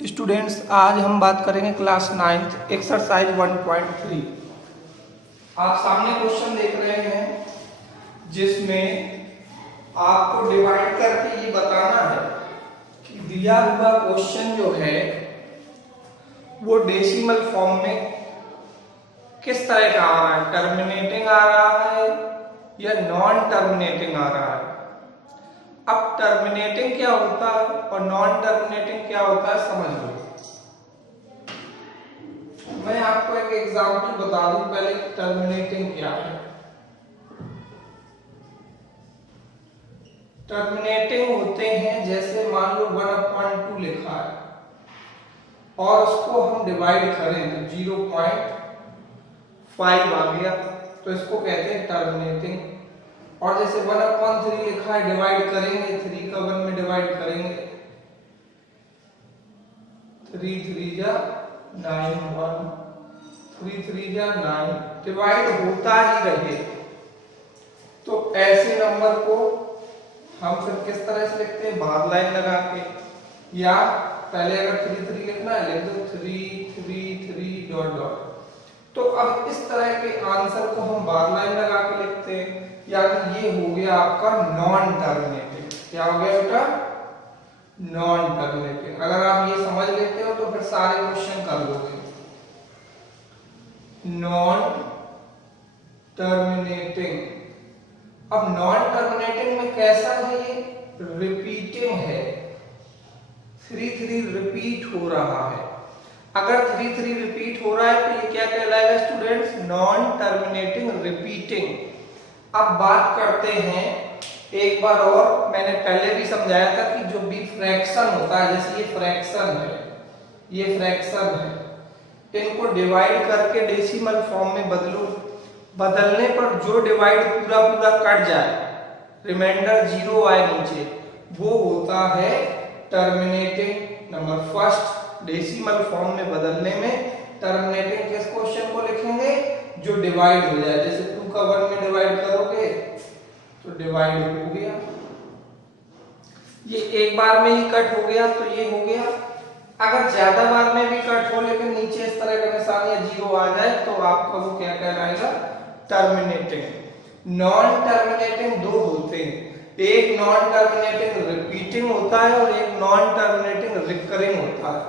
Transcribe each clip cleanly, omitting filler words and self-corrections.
Students, आज हम बात करेंगे क्लास 9th एक्सरसाइज 1.3। आप सामने क्वेश्चन देख रहे हैं जिसमें आपको डिवाइड करके ये बताना है कि दिया हुआ क्वेश्चन जो है वो डेसिमल फॉर्म में किस तरह का आ रहा है, टर्मिनेटिंग आ रहा है या नॉन टर्मिनेटिंग आ रहा है। अब टर्मिनेटिंग क्या होता है और नॉन टर्मिनेटिंग क्या होता है समझ लो। मैं आपको एक एग्जांपल बता दूं पहले टर्मिनेटिंग क्या है। टर्मिनेटिंग होते हैं जैसे मान लो 1/2 लिखा है और उसको हम डिवाइड करें तो 0.5 आ गया, तो इसको कहते हैं टर्मिनेटिंग। और जैसे 1/3 लिखा है, डिवाइड करेंगे 3 का 1 में डिवाइड करेंगे, 3 3 जा 9, 1 3 3 जा 9, डिवाइड होता ही रहे। तो ऐसे नंबर को हम फिर किस तरह से लिखते हैं, बार लाइन लगा के, या पहले अगर 3 3 लिखना है लिख दो 3 3 3 डॉट डॉट। तो अब इस तरह के आंसर को हम बार लाइन लगा के लिखते हैं, यानी ये हो गया आपका नॉन टर्मिनेटिंग। क्या हो गया बेटा, नॉन टर्मिनेटिंग। अगर आप ये समझ लेते हो तो फिर सारे क्वेश्चन कर लोगे। Non terminating. अब नॉन टर्मिनेटिंग में कैसा है, ये रिपीटिंग है, 3 3 रिपीट हो रहा है। अगर 3 3 रिपीट हो रहा है तो ये क्या कहलाएगा स्टूडेंट्स, नॉन टर्मिनेटिंग रिपीटिंग। अब बात करते हैं एक बार और, मैंने पहले भी समझाया था कि जो भी फ्रैक्शन होता है, जैसे ये फ्रैक्शन है, ये फ्रैक्शन है, इनको डिवाइड करके डेसिमल फॉर्म में बदलो। बदलने पर जो डिवाइड पूरा पूरा कट जाए, रिमाइंडर 0 आए नीचे, वो होता है terminating. Number first, decimal form में बदलने में टर्मिनेटिंग किस क्वेश्चन को लिखेंगे, जो डिवाइड हो जाए। जैसे 2 का 1 में डिवाइड करोगे तो डिवाइड हो गया, ये एक बार में ही कट हो गया तो ये हो गया। अगर ज्यादा बार में भी कट हो लेकिन नीचे इस तरह का निशान या 0 आ जाए तो आपका वो क्या कहलाएगा, टर्मिनेटिंग। नॉन टर्मिनेटिंग दो होते हैं, एक नॉन टर्मिनेटिंग रिपीटिंग होता है और एक नॉन टर्मिनेटिंग रिकरिंग होता है।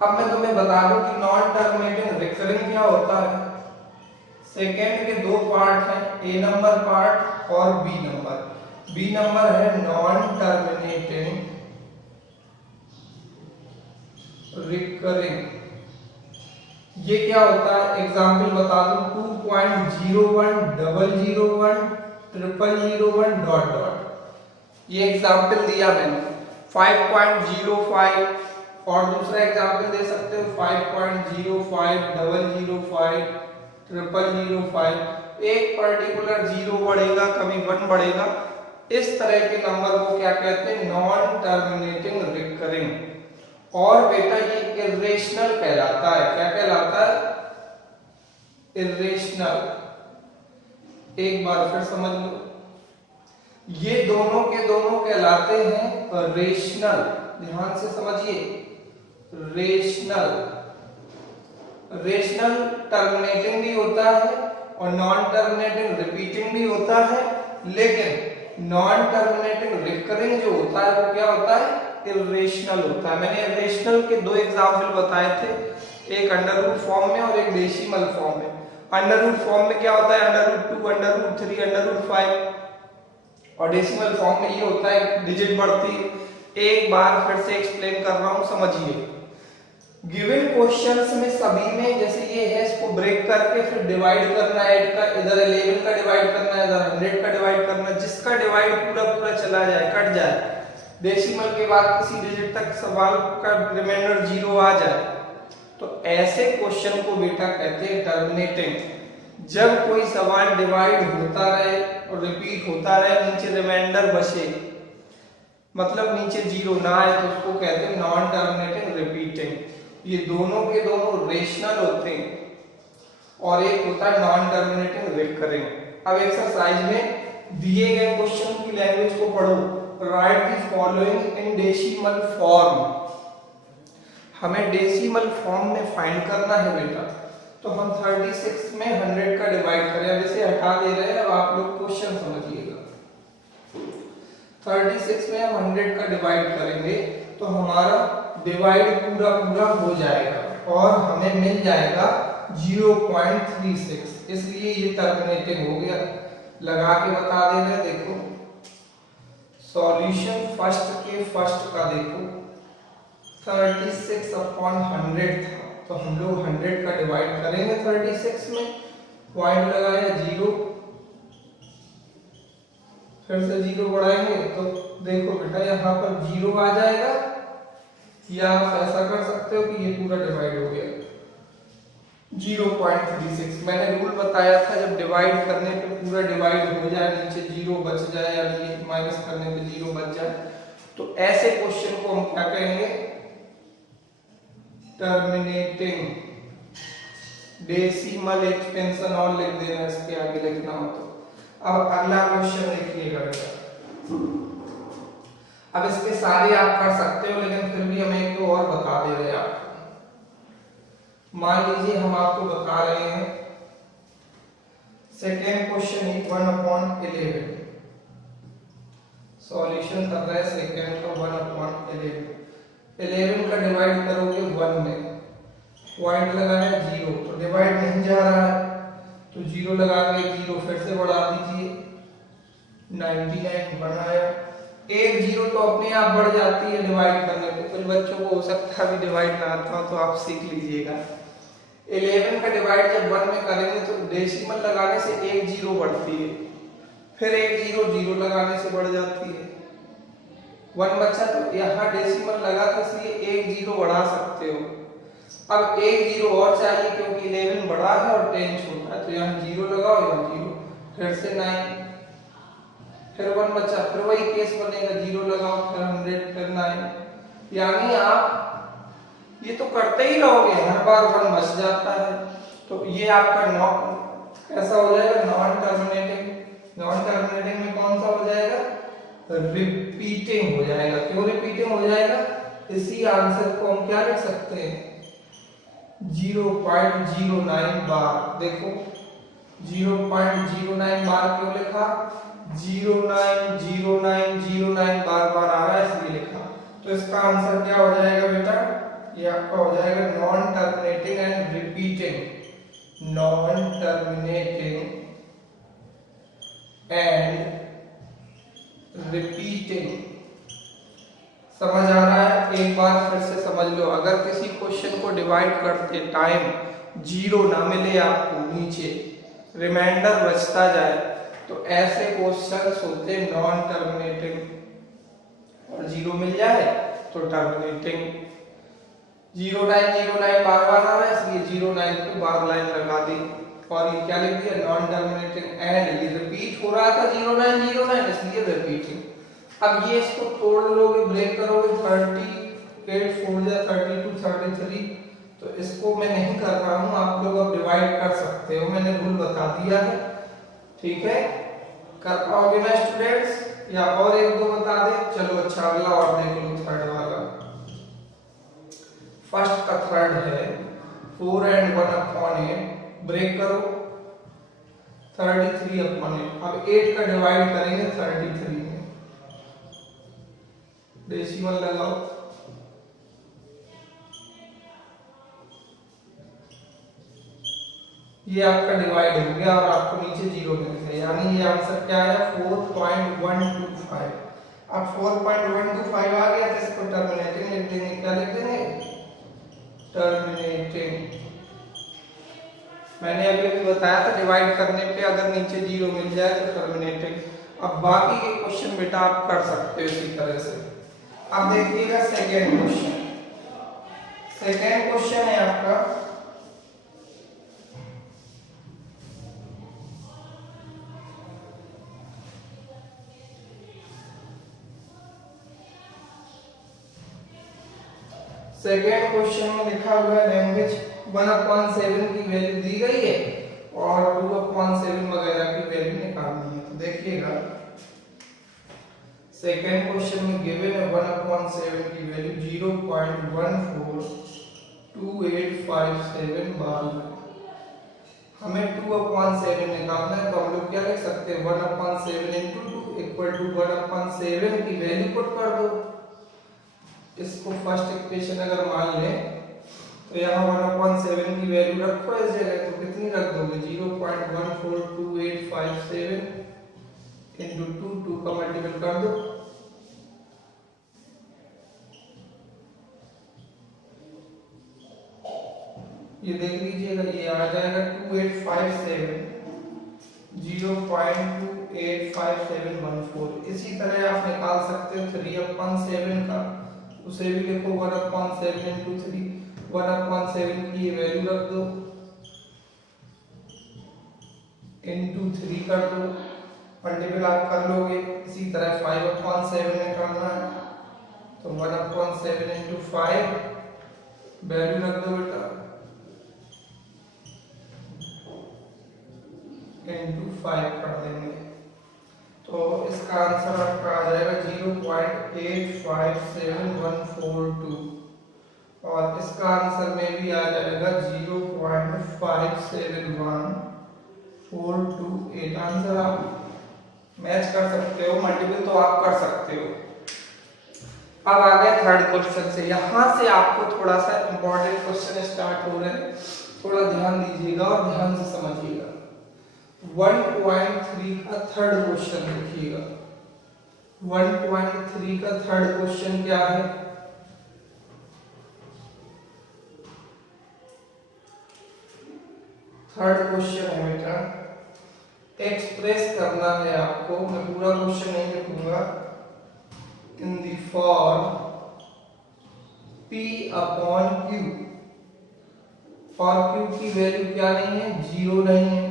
अब मैं तुम्हें बता दूं कि नॉन टर्मिनेटिंग रिकरिंग क्या होता है। सेकेंड के दो पार्ट हैं, ए नंबर पार्ट और बी नंबर। बी नंबर है नॉन टर्मिनेटिंग रिकरिंग। ये क्या होता है, एग्जाम्पल बता दूं, 2.01 001 001 डॉट डॉट। ये एग्जाम्पल दिया मैंने। 5.05 और दूसरा एग्जाम्पल दे सकते हो 5.05 005 0005। एक पर्टिकुलर 0 बढ़ेगा, कभी 1 बढ़ेगा। इस तरह के नंबर को क्या कहते हैं, नॉन टर्मिनेटिंग रिकरिंग। और बेटा ये इर्रेशनल कहलाता है। क्या कहलाता है, इर्रेशनल। एक बार फिर समझ लो, ये दोनों के दोनों कहलाते हैं रेशनल। ध्यान से समझिए, रेशनल। रेशनल टर्मिनेटिंग भी होता है और नॉन टर्मिनेटिंग रिपीटिंग भी होता है, लेकिन नॉन टर्मिनेटिंग रिकरिंग जो होता है वो क्या होता है, इर्रेशनल होता है। मैंने इर्रेशनल के दो एग्जांपल बताए थे, एक अंडर रूट फॉर्म में और एक डेसिमल फॉर्म में। अंडर रूट फॉर्म में क्या होता है, under root 2 under root 3 under root 5, और डेसिमल फॉर्म में ये होता है डिजिट बढ़ती है। एक बार फिर से एक्सप्लेन कर रहा हूं, समझिए। गिवन क्वेश्चंस में सभी में जैसे ये है, इसको ब्रेक करके फिर डिवाइड करना है, 8 का इधर 11 का डिवाइड करना है, इधर 100 का डिवाइड करना है। जिसका डिवाइड पूरा पूरा चला जाए, कट जाए, डेसिमल के बाद किसी डिजिट तक सवाल का रिमाइंडर 0 आ जाए, तो ऐसे क्वेश्चन को बेटा कहते हैं टर्मिनेटिंग। जब कोई सवाल डिवाइड होता रहे और रिपीट होता रहे, नीचे रिमाइंडर बचे, मतलब नीचे 0 ना आए, तो उसको कहते हैं नॉन टर्मिनेटिंग रिपीटिंग। ये दोनों के दोनों रेशनल होते हैं और एक होता है नॉन टर्मिनेटिंग रिकरिंग। अब एक्सरसाइज में दिए गए क्वेश्चन की लैंग्वेज को पढ़ो। Right the following in decimal form. हमें डेसिमल फॉर्म में फाइंड करना है बेटा, तो हम 36 में 100 का डिवाइड करें। अब इसे हटा दे रहे हैं, अब आप लोग क्वेश्चन समझिएगा। 36 में हम 100 का डिवाइड करेंगे तो हमारा डिवाइड पूरा पूरा हो जाएगा और हमें मिल जाएगा 0.36, इसलिए ये टर्मिनेटिंग हो गया। लगा के बता दे रहे, देखो सॉल्यूशन फर्स्ट के फर्स्ट का देखो 36/100 था, तो हम लोग 100 का डिवाइड करेंगे 36 में, पॉइंट लगाया 0, फिर से 0 बढ़ाएंगे तो देखो बेटा यहाँ पर 0 आ जाएगा, या आप ऐसा कर सकते हो कि ये पूरा डिवाइड हो गया 0.36। मैंने रूल बताया था जब डिवाइड करने पे पूरा डिवाइड हो जाए, नीचे 0 बच जाए या माइनस करने पे 0 बच जाए, तो ऐसे क्वेश्चन को हम क्या कहेंगे, टर्मिनेटिंग डेसिमल एक्सटेंशन और लिख देना, इसके आगे लिखना हो तो। अब अगला क्वेश्चन देखिएगा बेटा, अब इसके सारे आप कर सकते हो, लेकिन फिर भी हम एक तो और बता दे रहे हैं आपको। मान लीजिए हम आपको बता रहे हैं सेकेंड क्वेश्चन 1/11, सॉल्यूशन कर रहे हैं सेकेंड का 1/11। 11 का डिवाइड करोगे 1 में, पॉइंट लगाया 0, तो डिवाइड नहीं जा रहा है, तो 0 लगा के 0 फिर से बढ़ा दीजिए, 99 बनाया। एक 0 तो अपने आप बढ़ जाती है डिवाइड करने पे, कुछ बच्चों को हो सकता है भी डिवाइड ना आता हो, तो आप सीख लीजिएगा। 11 का डिवाइड जब 1 में करेंगे तो डेसिमल लगाने से एक 0 बढ़ती है, फिर एक 0 लगाने से बढ़ जाती है, 1 बचा, तो यहाँ डेसिमल लगा था इसलिए एक 0 बढ़ा सकते हो। अब एक 0 और चाहिए क्योंकि 11 बड़ा है और 10 छोटा है, तो यहाँ 0 लगाओ, यहाँ 0, फिर से 9, फिर 1 बचा, फिर वही केस बनेगा, 0 लगाओ, फिर 100, फिर 9, यानी आप ये तो करते ही रहोगे, हर बार 1 बच जाता है, तो ये आपका कैसा हो जाएगा, नॉन टर्मिनेटिंग। नॉन टर्मिनेटिंग में कौन सा हो जाएगा, रिपीटिंग हो जाएगा। क्यों रिपीटिंग हो जाएगा, इसी आंसर को हम क्या लिख सकते हैं, 0.09 बार। देखो 0.09 बार क्यों लिखा, 090909 बार बार आ रहा है इसलिए लिखा। तो इसका आंसर क्या हो जाएगा बेटा, ये आपका हो जाएगा non terminating and repeating, non terminating and repeating. समझ आ रहा है, एक बार फिर से समझ लो। अगर किसी क्वेश्चन को डिवाइड करते टाइम 0 ना मिले आपको, नीचे रिमाइंडर बचता जाए, तो ऐसे क्वेश्चंस होते नॉन टर्मिनेटिंग, और 0 मिल जाए तो टर्मिनेटिंग। 0909 बार बार आ रहा है इसलिए 09 पे बार लाइन लगा दी, और ये क्या लिख दिया, नॉन टर्मिनेटिंग एंड, ये रिपीट हो रहा था 0909 इसलिए रिपीटिंग। अब ये इसको तोड़ लोगे, ब्रेक करोगे, 38 4 जा 32 33, तो इसको मैं नहीं कर रहा हूँ, आप लोग अब डिवाइड कर सकते हो, मैंने रूल बता दिया है, ठीक है। कर पाओगे ना स्टूडेंट्स, या और एक दो बता दे, चलो अच्छा अगला और देख लो, थर्ड वाला। फर्स्ट का थर्ड है 4 and 1/8, ब्रेक करो 33/8। अब 8 का डिवाइड करेंगे 33 में, डेसिमल लगाओ, ये आपका डिवाइड हो गया और आपको नीचे 0 मिल गया, यानी ये आंसर क्या आया, 4.125। अब 4.125 आ गया तो इसको टर्मिनेटिंग लिख देंगे, क्या लिख देंगे, टर्मिनेटिंग। मैंने अभी भी बताया था डिवाइड करने पे अगर नीचे 0 मिल जाए तो टर्मिनेटिंग। अब बाकी के क्वेश्चन बेटा आप कर सकते हो इसी तरह से। अब देखिएगा सेकेंड क्वेश्चन। सेकेंड क्वेश्चन है आपका सेकेंड क्वेश्चन में लिखा हुआ है लैंग्वेज 1/7 की वैल्यू दी गई है और 2/7 वगैरह की वैल्यू निकालनी है। तो देखिएगा सेकेंड क्वेश्चन में गिवन है 1/7 की वैल्यू 0.142857 बार। हमें 2/7 निकालना है, तो हम लोग क्या लिख सकते हैं 1/7 × 2 इक्वल टू 1/7 की वैल्यू पुट कर दो। इसको फर्स्ट इक्वेशन अगर मान लें तो यहाँ 1/7 की वैल्यू रखो इस जगह, तो कितनी रख दोगे 0.142857 इंटू 2 का मल्टीपल कर दो। ये देख लीजिएगा, ये आ जाएगा 0.285714। इसी तरह आप निकाल सकते हो 3/7 का, उसे भी लिखो 1/7 इंटू 3। 1/7 की ये वैल्यू रख दो इंटू 3 कर दो, मल्टीपल आप कर लोगे। इसी तरह 5/7 में करना है, तो 1/7 इंटू 5 वैल्यू रख दो बेटा इंटू 5 कर देंगे, तो इसका आंसर आपका आ जाएगा 0.857142 और इसका आंसर में भी आ जाएगा 0.571428। आंसर आप मैच कर सकते हो, मल्टीपल तो आप कर सकते हो। अब आ गए थर्ड क्वेश्चन से। यहाँ से आपको थोड़ा सा इंपॉर्टेंट क्वेश्चन स्टार्ट हो रहे हैं, थोड़ा ध्यान दीजिएगा और ध्यान से समझिएगा। 1.3 का थर्ड क्वेश्चन देखिएगा। 1.3 का थर्ड क्वेश्चन क्या है? थर्ड क्वेश्चन है बेटा, एक्सप्रेस करना है आपको। मैं पूरा क्वेश्चन नहीं लिखूंगा। इन द फॉर्म P/Q, और Q की वैल्यू क्या नहीं है, 0 नहीं है।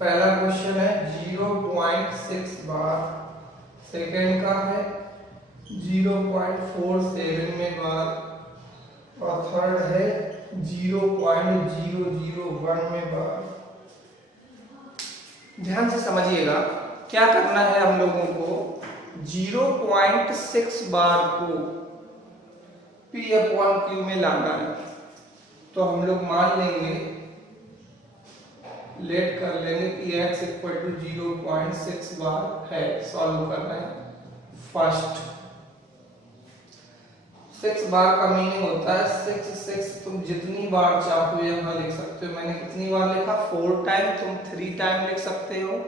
पहला क्वेश्चन है 0.6 बार, सेकेंड का है 0.47 में बार, और थर्ड है 0.001 में बार। ध्यान से समझिएगा, क्या करना है हम लोगों को, 0.6 बार को P/Q में लाना है। तो हम लोग मान लेंगे, लेट कर लेंगे कि x इक्वल टू 0.6 बार है। सॉल्व करना है फर्स्ट। 6 बार का मीनिंग होता है 6 तुम जितनी बार चाहो यहाँ लिख सकते हो। मैंने कितनी बार लिखा, 4 टाइम, तुम 3 टाइम लिख सकते हो,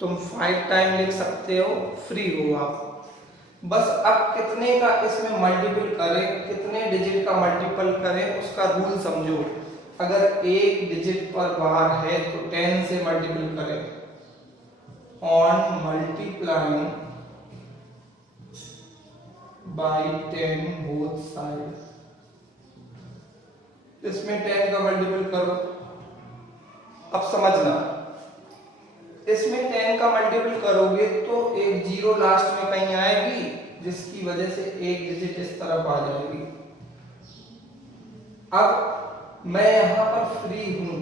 तुम 5 टाइम लिख सकते हो, फ्री हो आप। बस अब कितने का इसमें मल्टीपल करें, कितने डिजिट का मल्टीपल करें, उसका रूल समझो। अगर एक डिजिट पर बार है तो 10 से मल्टीपल करें। On multiplying by 10 both side, इसमें 10 का मल्टीपल करो। अब समझना, इसमें 10 का मल्टीपल करोगे तो एक 0 लास्ट में कहीं आएगी, जिसकी वजह से एक डिजिट इस तरफ आ जाएगी। अब मैं यहाँ पर फ्री हूं।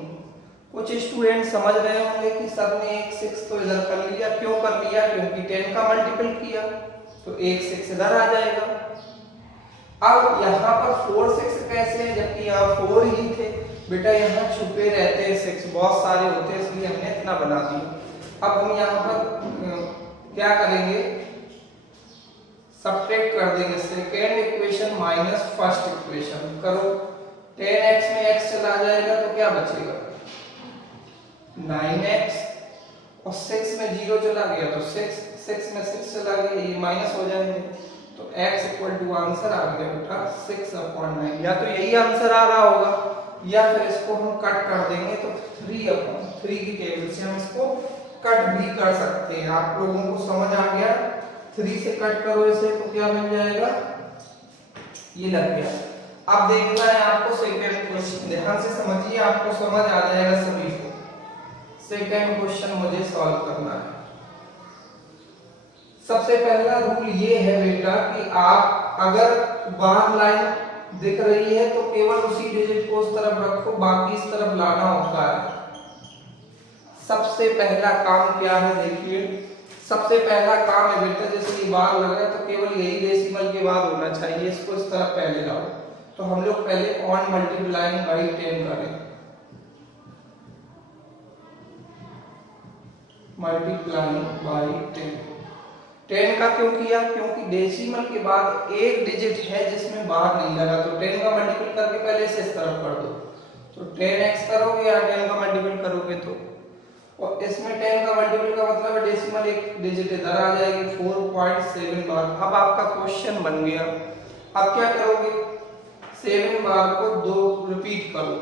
कुछ स्टूडेंट समझ रहे होंगे कि सर ने एक 6 तो इधर कर लिया। क्यों कर लिया? क्योंकि 10 का मल्टीपल किया तो एक 6 इधर आ जाएगा। अब यहाँ पर 4 6 कैसे है, जबकि यहाँ 4 ही थे बेटा। यहाँ छुपे रहते हैं 6, बहुत सारे होते हैं, इसलिए हमने इतना बना दिया। अब हम यहाँ पर क्या करेंगे, सब्ट्रैक्ट कर देंगे second equation minus first equation. करो, 10x में x चला जाएगा तो क्या बचेगा, 9x, और 6 में 0 चला गया तो 6 में 6 चला गया, ये माइनस हो जाएंगे। तो x इक्वल टू आंसर आ गया बेटा 6/9। या तो यही आंसर आ रहा होगा, या फिर इसको हम कट कर देंगे तो 3/3 की टेबल से हम इसको कट भी कर सकते हैं। आप लोगों को समझ आ गया? 3 से कट करो इसे तो क्या मिल जाएगा, ये लग गया। अब देखना है आपको सेकंड क्वेश्चन। ध्यान से समझिए, आपको समझ आ जाएगा सभी को। सेकंड क्वेश्चन मुझे सॉल्व करना है। सबसे पहला रूल ये है बेटा कि आप अगर बार लाइन दिख रही है तो केवल उसी डिजिट को उस तरफ रखो, बाकी इस तरफ लाना होता है। सबसे पहला काम क्या है देखिए, सबसे पहला काम है बेटा, जैसे ये बार लग रहा है तो केवल यही डेसिमल के बाद होना चाहिए, इसको इस तरह पहले लाओ। तो हम लोग पहले ऑन मल्टीप्लाइंग बाई 10 करें, मल्टीप्लाइंग बाई 10 का क्यों किया, क्योंकि डेसिमल के बाद एक डिजिट है जिसमें बार नहीं लगा, तो 10 का मल्टीपल करके पहले से इस तरफ कर दो, तो 10x करोगे या 10 का मल्टीपल करोगे तो, और इसमें 10 का मल्टीपल का मतलब है डेसिमल एक डिजिट इधर आ जाएगी 4.7 बार। अब आपका क्वेश्चन बन गया, अब क्या करोगे, 7 बार को 2 रिपीट करो,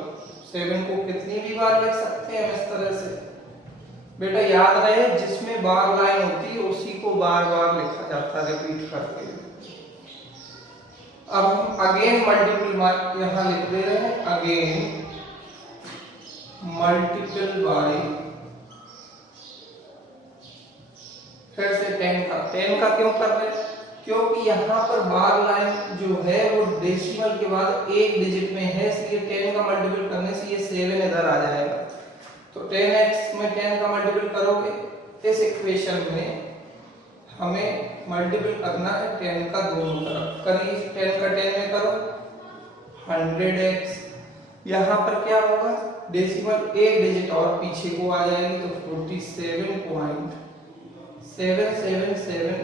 7 को कितनी भी बार लिख सकते हैं हम इस तरह से बेटा, याद रहे जिसमें बार लाइन होती है उसी को बार बार लिखा जाता है रिपीट करके। अब हम अगेन मल्टीपल यहां लिख दे रहे हैं, अगेन मल्टीपल बाय फिर से 10 का क्यों कर रहे हैं, क्योंकि यहाँ पर बार लाइन जो है वो डेसिमल के बाद एक डिजिट में है, इसलिए 10 का मल्टीपल करने से ये 7 इधर आ जाएगा, तो 10x में 10 का मल्टीपल करोगे, इस इक्वेशन में हमें मल्टीपल करना है 10 का दोनों तरफ, करिए 10 का 10 में करो 100x, यहाँ पर क्या होगा डेसिमल एक डिजिट और पीछे को आ जाएगी तो 47.777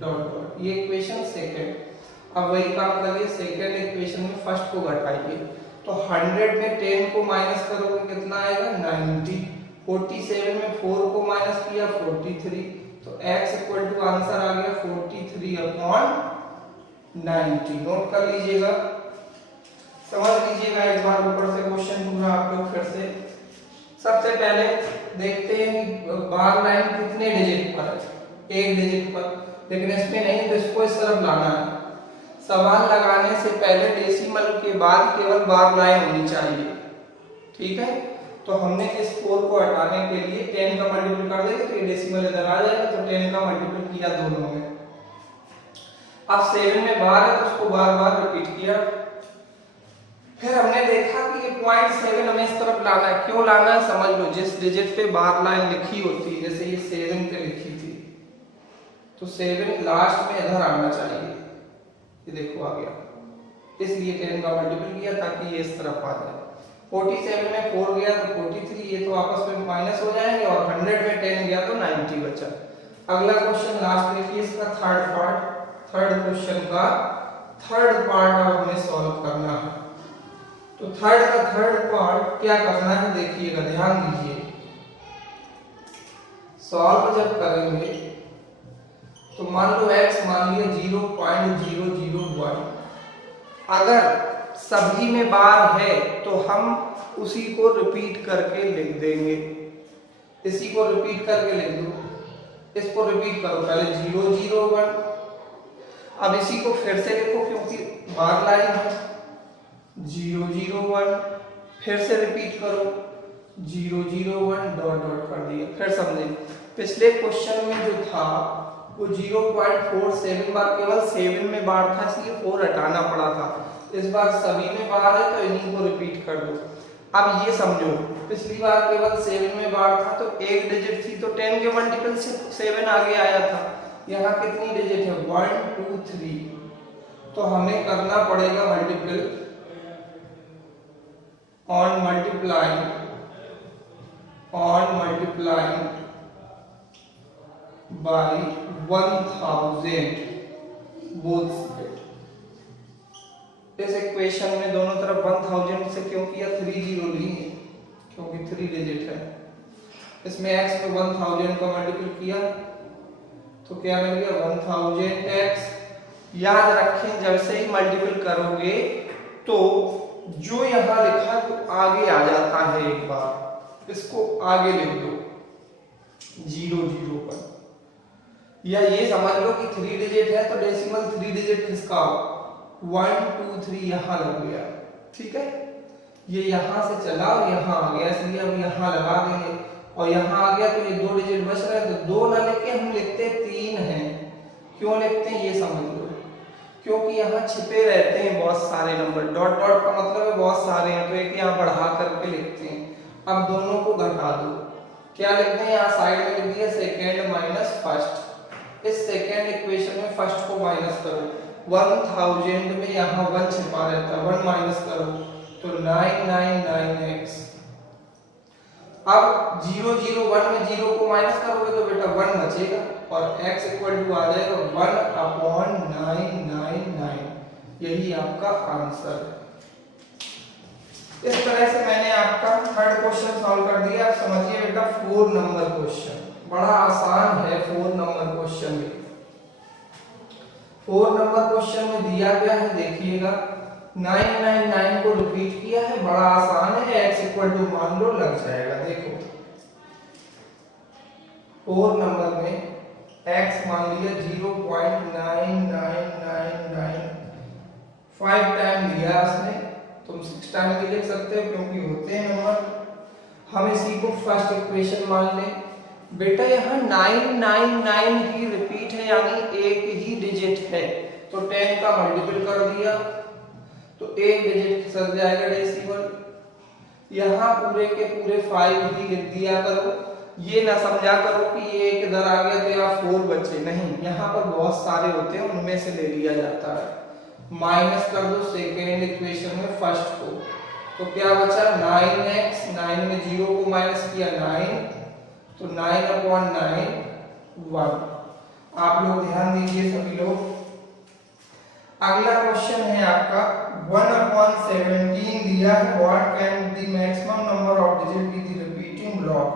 डॉट डॉट, ये इक्वेशन सेकंड। अब वही काम करिए सेकंड इक्वेशन में फर्स्ट को घटाइए, तो 100 में 10 को माइनस करोगे कितना आएगा 90, 47 में 4 को माइनस किया 43, तो x इक्वल टू आंसर आ गया 43/90। नोट कर लीजिएगा, समझ लीजिएगा एक बार ऊपर से क्वेश्चन पूरा आप लोग फिर से। सबसे पहले देखते हैं कि बार लाइन कितने डिजिट पर है, एक डिजिट पर, लेकिन इसमें नहीं तो इसको इस तरफ लाना है। सवाल लगाने से पहले डेसिमल के बाद केवल बार लाइन होनी चाहिए, ठीक है। तो हमने इस 4 को हटाने के लिए 10 का मल्टीपल कर देंगे तो ये डेसिमल इधर आ जाएगा, तो 10 का मल्टीपल किया दोनों में। अब 7 में बार है तो उसको बार बार रिपीट किया, फिर हमने देखा कि ये 0.7 हमें इस तरफ लाना है, क्यों लाना है समझ लो, जिस डिजिट पे बार लाइन लिखी होती है, जैसे ये 7 पे लिखी थी तो 7 लास्ट में इधर आना चाहिए, ये देखो आ गया, इसलिए 10 का मल्टीपल किया ताकि ये इस तरफ आ जाए। 47 में 4 गया तो 43, ये तो आपस में माइनस हो जाएंगे, और 100 में 10 गया तो 90 बचा। अगला क्वेश्चन लास्ट देखिए, इसका थर्ड पार्ट, थर्ड क्वेश्चन का थर्ड पार्ट अब हमें सॉल्व करना है। तो थर्ड का थर्ड पार्ट क्या करना है देखिएगा, ध्यान दीजिए। सॉल्व जब करेंगे तो मान लो x मान लिया 0.001, अगर सभी में बार है तो हम उसी को रिपीट करके लिख देंगे, इसी को रिपीट करके लिख दो, इसको रिपीट करो पहले 001, अब इसी को फिर से लिखो क्योंकि बार लाइन है 001, फिर से रिपीट करो 001 डॉट डॉट कर दिया। फिर समझे, पिछले क्वेश्चन में जो था वो 0.47 बार केवल 7 में बार था, इसलिए 4 हटाना पड़ा था, इस बार सभी में बार है तो इन्हीं को रिपीट कर दो। अब ये समझो, पिछली बार केवल 7 में बार था तो एक डिजिट थी, तो 10 के मल्टीपल से 7 आगे आया था, यहाँ कितनी डिजिट है 1 2 3, तो हमें करना पड़ेगा multiple on multiplying by 1000 both sides। इस इक्वेशन में दोनों तरफ 1000 से क्यों किया, 30 लिए क्योंकि 3 डिजिट है, इसमें x पे 1000 का मल्टीपल किया तो क्या मिल गया 1000x। याद रखें जब से ही मल्टीपल करोगे तो जो यहां लिखा तो आगे आ जाता है, एक बार इसको आगे लिख दो 00 पर, या ये समझ लो कि 3 डिजिट है तो डेसिमल 3 डिजिट किसका 1 2 3 यहां लग गया, ठीक है। ये यहां से चला और यहां आ गया, इसलिए हम यहां लगा देंगे, और यहां आ गया तो ये 2 डिजिट बच रहे हैं, तो 2 ना लिख के हम लिखते 3 हैं। क्यों लिखते हैं ये समझ लो, क्योंकि यहाँ छिपे रहते हैं बहुत सारे नंबर, डॉट डॉट का मतलब है बहुत सारे हैं, तो एक यहाँ बढ़ा करके लिखते हैं। अब दोनों को घटा दो, क्या लिखते हैं, यहाँ साइड में लिख दिया सेकेंड माइनस फर्स्ट। इस सेकेंड इक्वेशन में फर्स्ट को माइनस करो, 1000 में यहाँ 1 छिपा रहता है, 1 माइनस करो तो 999x। अब 0 0 1 में 0 को माइनस करोगे तो बेटा 1 बचेगा और x इक्वल टू आ जाएगा 1/999। यही आपका आंसर है। इस तरह से मैंने आपका थर्ड क्वेश्चन सॉल्व कर दिया। आप समझिए बेटा 4 नंबर क्वेश्चन बड़ा आसान है। 4 नंबर क्वेश्चन में 4 नंबर क्वेश्चन में दिया गया है, देखिएगा 999 को रिपीट किया है, बड़ा आसान है। x इक्वल टू मान लो लग जाएगा। देखो 4 नंबर में x मान लिया 0.9999 टाइम लिया उसने, तुम 6 टाइम भी लिख सकते हो क्योंकि होते हैं नंबर। हम इसी को फर्स्ट इक्वेशन मान लें। बेटा यहाँ 999 ही रिपीट है, यानी एक ही डिजिट है, तो 10 का मल्टीपल कर दिया तो एक डिजिट खसक जाएगा डेसिमल। यहाँ पूरे के पूरे 5 ही लिख दिया करो। ये ना समझा करो कि ये एक इधर आ गया तो यहाँ 4 बचे, नहीं, यहाँ पर बहुत सारे होते हैं, उनमें से ले लिया जाता है। माइनस कर दो सेकेंड इक्वेशन में फर्स्ट को, तो क्या बचा 9x, 9 में 0 को माइनस किया 9, तो 9/9 1। आप लोग ध्यान दीजिए सभी लोग। अगला क्वेश्चन है आपका 1/17 दिया है। What can the maximum number of digit be the repeating block.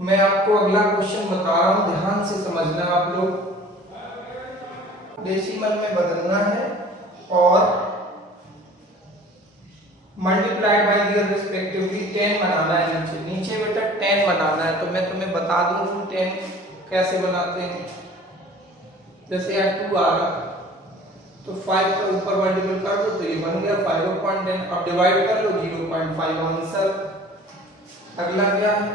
मैं आपको अगला क्वेश्चन बता रहा हूं, ध्यान से समझना आप लोग। डेसिमल में बदलना है और मल्टीप्लाइड बाय दियर रिस्पेक्टिवली 10 बनाना है। नीचे नीचे बेटा 10 बनाना है, तो मैं तुम्हें बता दूं 10 कैसे बनाते हैं। जैसे यहाँ 2 आ रहा तो 5 का ऊपर मल्टीपल कर दो तो ये बन गया 5/10। अब डिवाइड कर लो 0.5 आंसर। अगला क्या है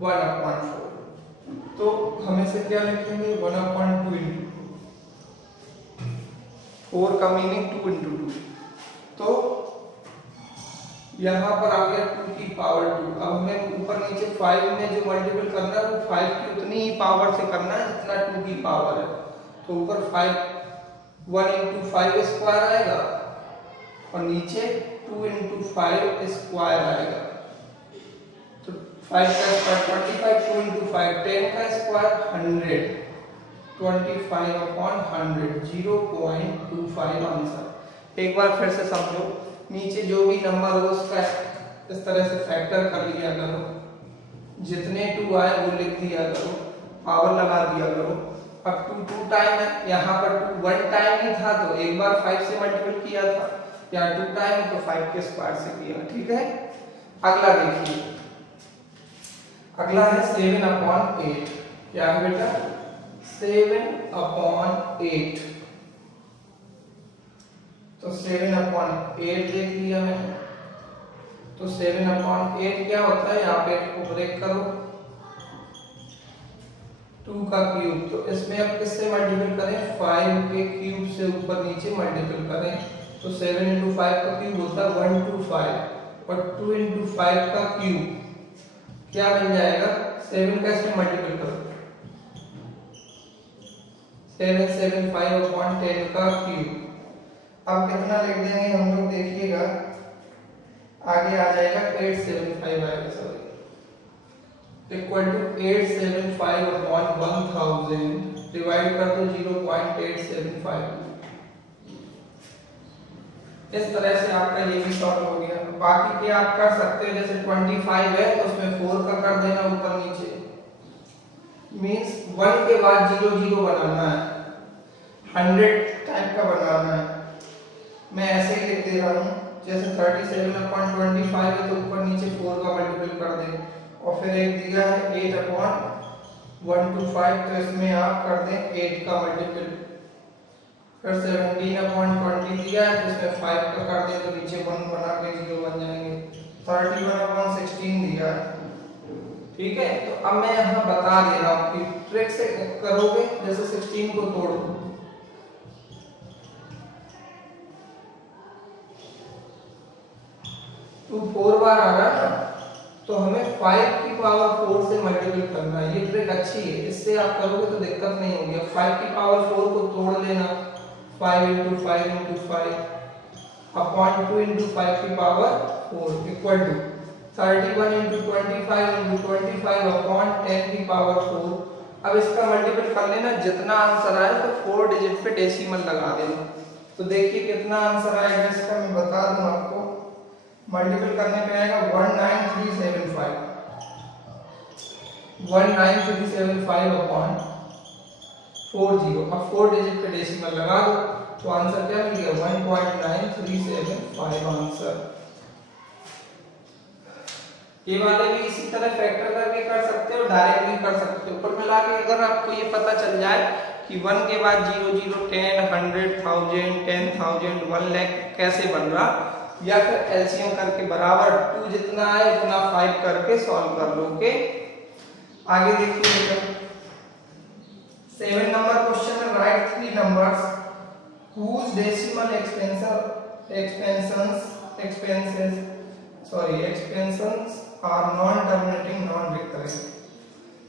1/4, तो हमें से क्या लिखेंगे 1/2 इंटू 4 का मीनिंग 2 इंटू 2, तो यहाँ पर आ गया 2 की पावर 2। अब हमें ऊपर नीचे 5 में जो मल्टीपल करना है वो 5 की उतनी ही पावर से करना है जितना 2 की पावर है। तो ऊपर 1 इंटू 5 स्क्वायर आएगा और नीचे 2 इंटू 5 स्क्वायर आएगा। तो 5 का स्क्वायर 25, 2 इंटू 5 10 का स्क्वायर 100, 25/100 0.25 आंसर। एक बार फिर से समझो, नीचे जो भी नंबर हो उसका इस तरह से फैक्टर कर लिया करो, जितने 2 आए वो लिख दिया करो, पावर लगा दिया करो। अब 2 टाइम है, यहाँ पर 2 1 टाइम ही था तो एक बार 5 से मल्टीपल किया था, यहाँ 2 टाइम तो 5 के स्क्वायर से किया। ठीक है, अगला देखिए, अगला है 7/8। क्या है बेटा 7/8, तो 7/8 देख लिया मैंने। तो 7/8 क्या होता है, यहाँ पे 8 को ब्रेक करो, 2 का क्यूब, तो इसमें अब किससे मल्टीपल करें 5 के क्यूब से ऊपर नीचे मल्टीपल करें, तो 7 इंटू 5 का क्यूब होता है 125 और 2 इंटू 5 का क्यूब क्या मिल जाएगा 7 का इसमें मल्टीपल करो 7/10 का क्यूब। अब कितना लिख देंगे हम लोग, देखिएगा आगे आ जाएगा 875 आएगा, सॉरी, इक्वल टू 875/1000 डिवाइड कर दो 0.875। इस तरह से आपका ये भी सॉल्व हो गया। बाकी के आप कर सकते हो, जैसे 25 है तो उसमें 4 का कर देना ऊपर नीचे, मींस 1 के बाद 0 0 बनाना है, 100 टाइप का बनाना है। मैं ऐसे ही लिख दे रहा हूँ, जैसे 37/25 है तो ऊपर नीचे 4 का मल्टीपल कर दें, और फिर एक दिया है 8/125 तो इसमें आप कर दें 8 का मल्टीपल, फिर 17/20 दिया है तो इसमें 5 का कर दें तो नीचे 1 बना के 0 बन जाएंगे, 31/16 दिया है। ठीक है, तो अब मैं यहाँ बता दे रहा हूँ कि ट्रिक से करोगे, जैसे 16 को तोड़ दो, तो 4 बार आ रहा है तो हमें 5 की पावर 4 से मल्टीपल करना है। ये ट्रिक अच्छी है, इससे आप करोगे तो दिक्कत नहीं होगी। 5 की पावर 4 को तोड़ लेना, 5 × 5 × 5 अपॉन 2 × 5 की पावर 4 इक्वल टू 31 × 25 × 25 अपॉन 10 की पावर 4। अब इसका मल्टीपल कर लेना, जितना आंसर आए तो 4 डिजिट पे डेसिमल लगा देना। तो देखिए कितना आंसर आएगा इसका, मैं बता दूं आपको। मल्टीपल करने पे आएगा 19375 अपॉन 40। अब 4 डिजिट पे डेसिमल लगा दो तो आंसर क्या मिल गया, 1.9375 आंसर। ये वाले भी इसी तरह फैक्टर करके कर सकते हो, डायरेक्ट भी कर सकते हो। कुल मिला के अगर आपको ये पता चल जाए कि 1 के बाद 0 0 10 100 1000 10,000 1 लाख कैसे बन रहा, या फिर एलसीएम करके बराबर 2 जितना आए उतना 5 करके सॉल्व कर लो। ओके, आगे देखिए बेटा 7 नंबर क्वेश्चन में right 3 numbers whose decimal expansions are non-terminating non-recurring।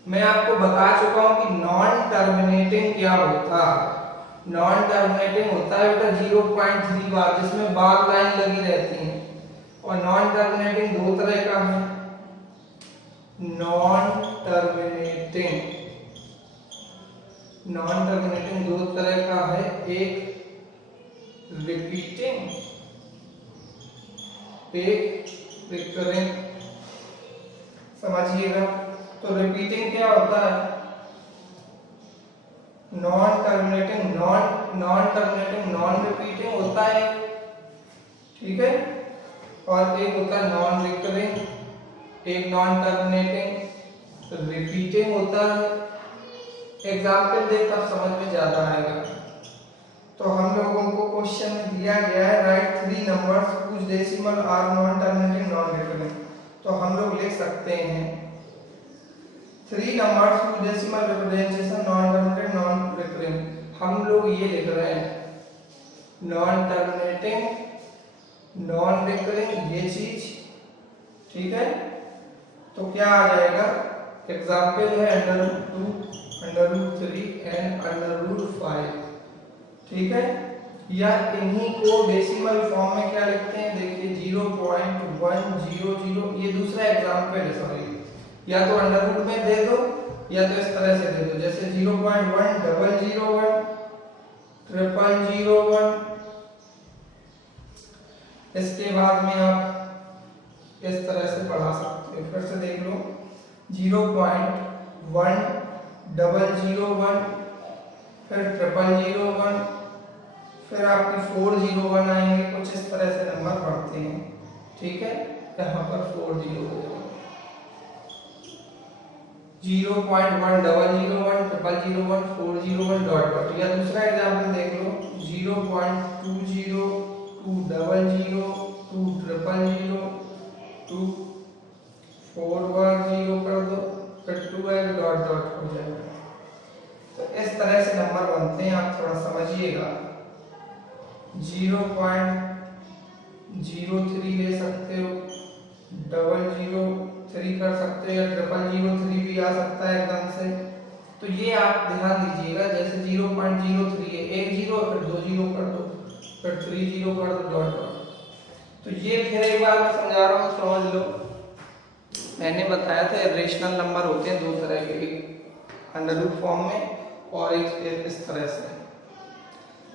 मैं आपको बता चुका हूं कि नॉन टर्मिनेटिंग क्या होता है। नॉन टर्मिनेटिंग होता है बेटा 0.3 बार, जिसमें बार लाइन लगी रहती है। और नॉन टर्मिनेटिंग दो तरह का है। नॉन टर्मिनेटिंग दो तरह का है, एक रिपीटिंग, एक रिकरिंग। समझिएगा, तो रिपीटिंग क्या होता है, नॉन टर्मिनेटिंग नॉन रिपीटिंग होता है, ठीक है। और एक होता है नॉन रिकरिंग, एक नॉन टर्मिनेटिंग रिपीटिंग होता है। एग्जाम्पल देख तब समझ में ज्यादा आएगा। तो हम लोगों को क्वेश्चन में दिया गया है right 3 numbers whose decimal are non terminating non recurring। तो हम लोग लिख सकते हैं 3 numbers whose decimal representation non terminating non recurring। हम लोग ये लिख रहे हैं नॉन टर्मिनेटिंग नॉन रिकरिंग, ये चीज, ठीक है। तो क्या आ जाएगा, एग्जाम्पल है √2 √3 एंड √5, ठीक है। या इन्हीं को डेसिमल फॉर्म में क्या लिखते हैं, देखिए 0.100। ये दूसरा एग्जाम्पल है, सॉरी, या तो √ में दे दो या तो इस तरह से दे दो, जैसे 0.1001 0001। इसके बाद में आप इस तरह से बढ़ा सकते हो, फिर से देख लो 0.1001 फिर 0001, फिर आपके 401 आएंगे, कुछ इस तरह से नंबर बढ़ते हैं, ठीक है। यहाँ पर 40 हो जाएगा, 0.1001 0001 401 डॉट डॉट। या दूसरा एग्जाम्पल देख लो 0.20 200 200 2410 कर दो, फिर 2 डॉट डॉट हो जाएगा। तो इस तरह से नंबर बनते हैं, आप थोड़ा समझिएगा। 0.03 ले सकते हो, 003 कर सकते हो, या 0003 भी आ सकता है एकदम से। तो ये आप ध्यान दीजिएगा, जैसे 0.03 है, एक 0 फिर 2 0 कर दो, फिर 3 0 कर दो, डॉट डॉट। तो ये फिर एक बार मैं समझा रहा हूँ, समझ लो। मैंने बताया था रेशनल नंबर होते हैं दो तरह के, एक √ फॉर्म में और एक इस तरह से।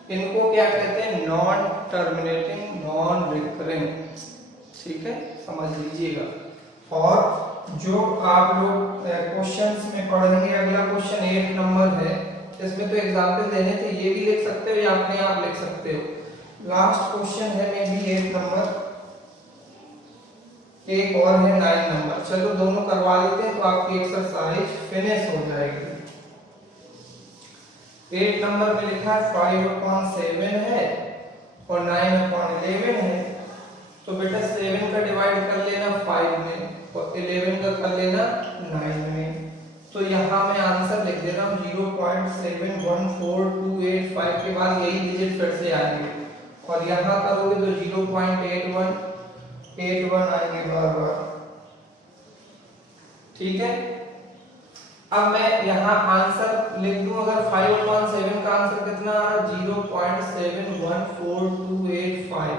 इनको क्या कहते हैं, नॉन टर्मिनेटिंग नॉन रिकरिंग, ठीक है, समझ लीजिएगा। और जो आप लोग क्वेश्चंस में पढ़ेंगे, अगला क्वेश्चन 8 नंबर है, इसमें तो एग्जाम्पल देने थे, ये भी लिख सकते हो या अपने आप लिख सकते हो। लास्ट क्वेश्चन है में भी 8 नंबर, एक और है 9 नंबर। चलो दोनों करवा लेते हैं तो आपकी एक्सरसाइज फिनिश हो जाएगी। 8 नंबर में लिखा है 5/7 है और 9/11 है। तो बेटा 7 का डिवाइड कर लेना 5 में और 11 का कर लेना 9 में। तो यहाँ मैं आंसर लिख दे रहा हूँ 0.714285 के बाद यही डिजिट फिर से आएंगे, और यहाँ करोगे तो 0.8181 आएंगे बार बार। ठीक है। अब मैं यहाँ आंसर लिख दूं, अगर 5/7 का आंसर कितना आ रहा है 0.714285,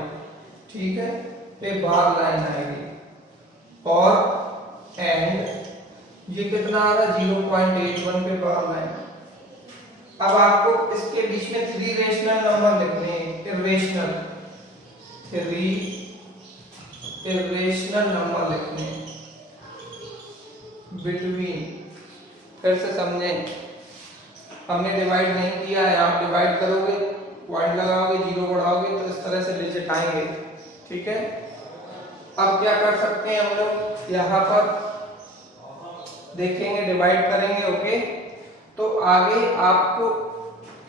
ठीक है, पे बार लाइन आएगी। और एंड ये कितना आ रहा है 0.81 पे बार लाइन। अब आपको इसके बीच में 3 रेशनल नंबर लिखने हैं, इर्रेशनल 3 इर्रेशनल नंबर लिखने हैं बिटवीन। फिर से समझें, हमने डिवाइड नहीं किया है, आप डिवाइड करोगे, पॉइंट लगाओगे, जीरो बढ़ाओगे तो इस तरह से डिजिट आएंगे, ठीक है। अब क्या कर सकते हैं हम लोग, यहाँ पर देखेंगे, डिवाइड करेंगे, ओके। तो आगे आपको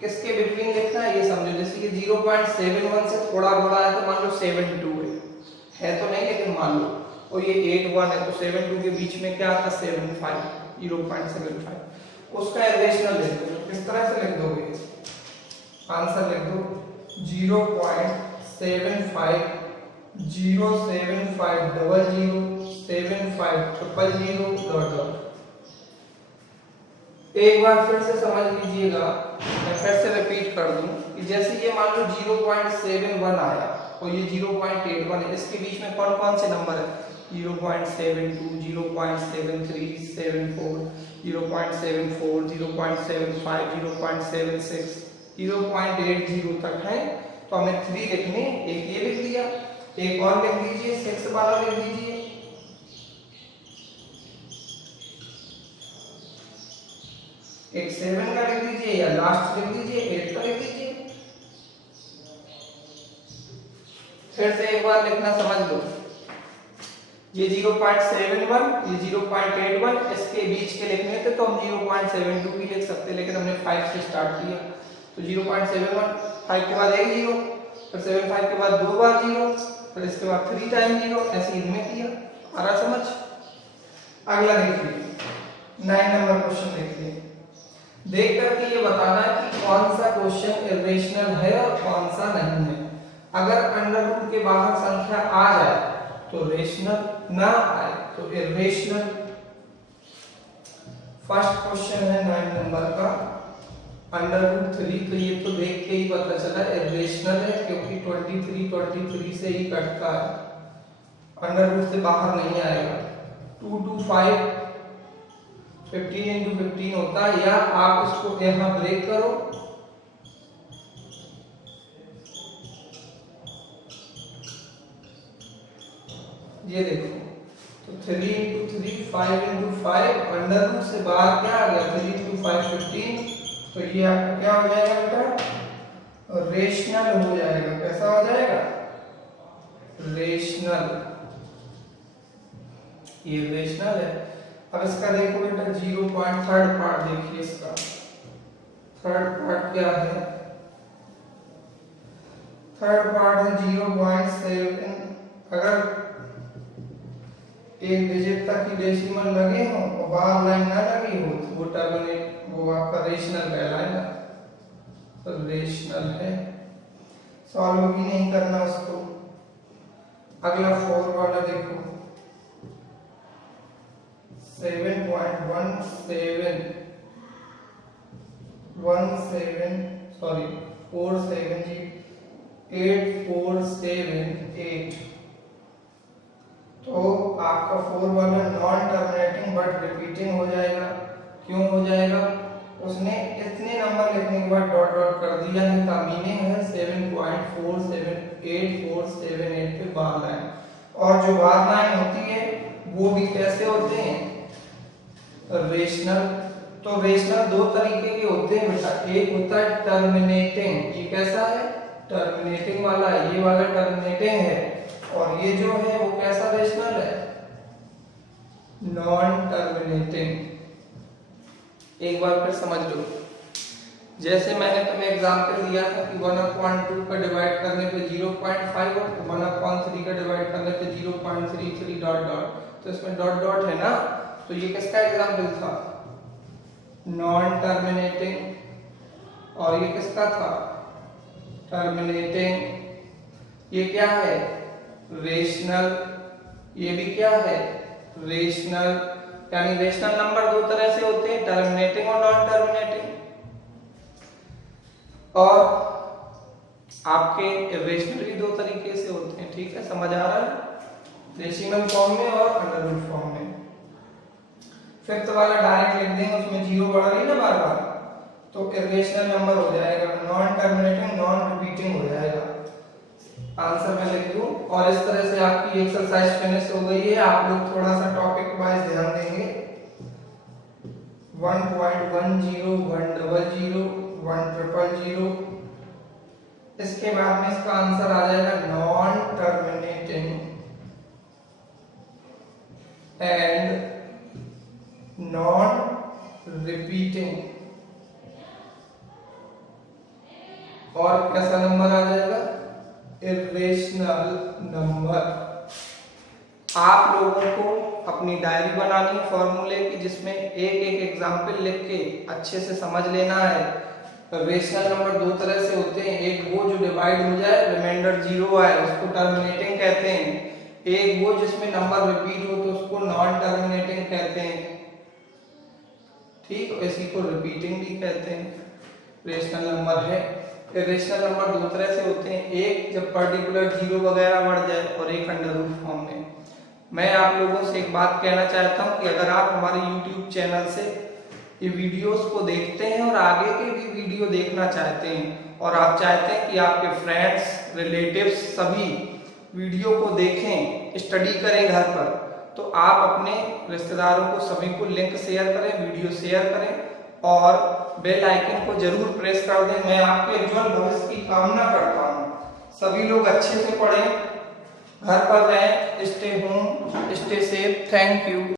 किसके बिटवीन लिखना है ये समझो। जैसे ये 0.71 से थोड़ा बड़ा है तो मान लो 72 है तो नहीं, लेकिन मान लो, और ये 81 है तो 72 के बीच में क्या आता है 75, 0.75। उसका इर्रेशनल लिख दो। किस तरह से लिख दोगे, आंसर लिख दो 0.75 075 0075 000 एक बार फिर से समझ लीजिएगा, मैं फिर से रिपीट कर दूं कि जैसे ये मान लो 0.71 आया और ये 0.81 है, इसके बीच में कौन कौन से नंबर है 0.72 0.73 74 0.74 0.75 0.76 0.80 तक है। तो हमें 3 लिखने, एक ये लिख दिया, एक और लिख लीजिए 6 वाला लिख लीजिए, एक 7 का लिख दीजिए या लास्ट लिख दीजिए 8 का लिख दीजिए। फिर से एक बार लिखना समझ लो, ये 0.71 ये 0.81, इसके बीच के लिखने थे तो हम 0.72 भी लिख सकते, लेकिन हमने 5 से स्टार्ट किया तो 0.71, 5 के बाद एक 0, फिर 75 के बाद 2 बार 0, फिर इसके बाद 3 टाइम 0, ऐसे इनमें किया। आ रहा समझ। अगला देखिए 9 नंबर क्वेश्चन देखिए। देख करके ये बताना है कि कौन सा क्वेश्चन इर्रेशनल है और कौन सा नहीं है। अगर अंडर रूट के बाहर संख्या आ जाए तो रेशनल, ना आए तो इर्रेशनल। फर्स्ट क्वेश्चन है 9 नंबर का, अंडर रूट 3, तो ये तो देख के ही पता चला इर्रेशनल है, क्योंकि 23 से ही कटता है, अंडर रूट से बाहर नहीं आएगा। 2 to 5 15 into 15 होता है, या आप इसको यहाँ ब्रेक करो, ये देखो, तो 3 into 3 5 into 5, अंडर रूट से बाहर क्या आ गया 3 into 5 15, तो ये आपका क्या हो जाएगा बेटा, रेशनल हो जाएगा। कैसा हो जाएगा, रेशनल, ये रेशनल है। अब इसका देखो बेटा 0.3 पार्ट देखिए, इसका थर्ड पार्ट क्या है, थर्ड पार्ट है 0.7। अगर एक डिजिट तक की डेसिमल लगे हो और बार लाइन ना लगी हो तो वो टर्मिनेट, वो आपका रेशनल कहलाएगा। तो रेशनल है, सॉल्व भी नहीं करना उसको। अगला 4 वाला देखो 8478, तो आपका 4 वाला नॉन टर्मिनेटिंग बट रिपीटिंग हो जाएगा। क्यों हो जाएगा, उसने इतने नंबर लिखने के बाद डॉट डॉट कर दिया है, का मीनिंग है 7.478 पे बार लाइन। और जो बार लाइन होती है वो भी कैसे होते हैं, रेशनल। तो रेशनल 2 तरीके के होते हैं बेटा, एक होता है टर्मिनेटिंग, ये कैसा है टर्मिनेटिंग वाला, ये वाला टर्मिनेटिंग है, और ये जो है वो कैसा रेशनल है, नॉन टर्मिनेटिंग। एक बार फिर समझ लो, जैसे मैंने तुम्हें एग्जांपल दिया था कि 1/2 का डिवाइड करने पे 0.5 और 1/3 का डिवाइड करने पे 0.33 डॉट डॉट, तो इसमें डॉट डॉट है ना, तो ये किसका एग्जांपल था, नॉन टर्मिनेटिंग। और ये किसका था, टर्मिनेटिंग। ये क्या है, रेशनल, ये भी क्या है, रेशनल। यानी रेशनल नंबर दो तरह से होते हैं, टर्मिनेटिंग और नॉन टर्मिनेटिंग। और आपके इर्रेशनल भी दो तरीके से होते हैं, ठीक है, समझ आ रहा है, डेसिमल फॉर्म में और अंडर रूट फॉर्म में। फिफ्थ वाला डायरेक्ट लिख देंगे, उसमें जीरो बढ़ रही है ना बार बार, तो इर्रेशनल नंबर हो जाएगा, नॉन टर्मिनेटिंग नॉन रिपीटिंग हो जाएगा। आंसर मैं लिख दूं। और इस तरह से आपकी एक्सरसाइज फिनिश हो गई है। आप लोग थोड़ा सा टॉपिक वाइज ध्यान देंगे। 1.10 100 100 इसके बाद में इसका आंसर आ जाएगा non terminating and non repeating. और कैसा नंबर आ जाएगा? Irrational number. आप लोगों को अपनी डायरी बनानी है फॉर्मूले की, जिसमें एक एक एग्जाम्पल लिख के अच्छे से समझ लेना है। इर्रेशनल नंबर दो तरह से होते हैं, एक वो जो डिवाइड हो जाए रिमाइंडर जीरो आए उसको टर्मिनेटिंग कहते हैं, एक वो जिसमें नंबर रिपीट हो तो उसको नॉन टर्मिनेटिंग कहते हैं, ठीक, इसी को रिपीटिंग भी कहते हैं। रेशनल नंबर है। इर्रेशनल नंबर दो तरह से होते हैं, एक जब पर्टिकुलर जीरो वगैरह बढ़ जाए और एक अंडर रूट फॉर्म में। मैं आप लोगों से एक बात कहना चाहता हूं कि अगर आप हमारे YouTube चैनल से ये वीडियोस को देखते हैं और आगे के भी वीडियो देखना चाहते हैं और आप चाहते हैं कि आपके फ्रेंड्स रिलेटिव्स सभी वीडियो को देखें, स्टडी करें घर पर, तो आप अपने रिश्तेदारों को सभी को लिंक शेयर करें, वीडियो शेयर करें और बेल आइकन को जरूर प्रेस कर दें। मैं आपके उज्जवल भविष्य की कामना करता हूं। सभी लोग अच्छे से पढ़ें, घर पर रहें, stay home, stay safe. Thank you.